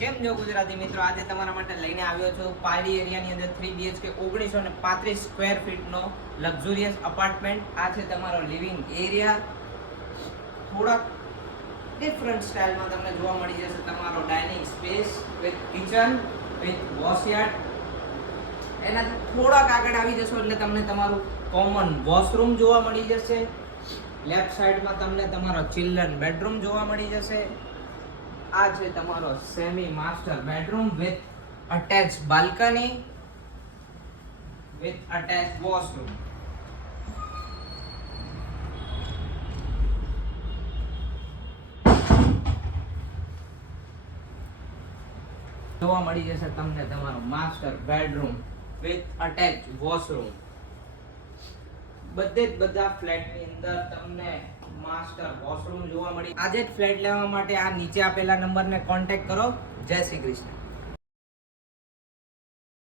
કેમ જો ગુજરાતી મિત્રો, આજે તમારા માટે લઈને આવ્યો છું પારડી એરિયાની અંદર 3 BHK 1935 સ્ક્વેર ફીટનો લક્ઝુરિયસ અપાર્ટમેન્ટ. આ છે તમારો લિવિંગ એરિયા. થોડાક ડિફરન્ટ સ્ટાઇલમાં તમને જોવા મળી જશે તમારો dining space with kitchen with washyard. એનાથી થોડાક આગળ આવી જશો એટલે તમને તમારું કોમન વોશરૂમ જોવા મળી જશે. લેફ્ટ સાઈડમાં તમને તમારો ચિલ્ડ્રન બેડરૂમ જોવા મળી જશે. આ છે તમારો semi master bedroom with attach balcony with attach washroom. જોવા મળી જશે તમને તમારો master bedroom with attach washroom. બધા ફ્લેટની અંદર તમને માસ્ટર વોશરૂમ જોવા મળી. આજે જ ફ્લેટ લેવા માટે આ નીચે આપેલા નંબરને કોન્ટેક્ટ કરો. જય શ્રી કૃષ્ણ.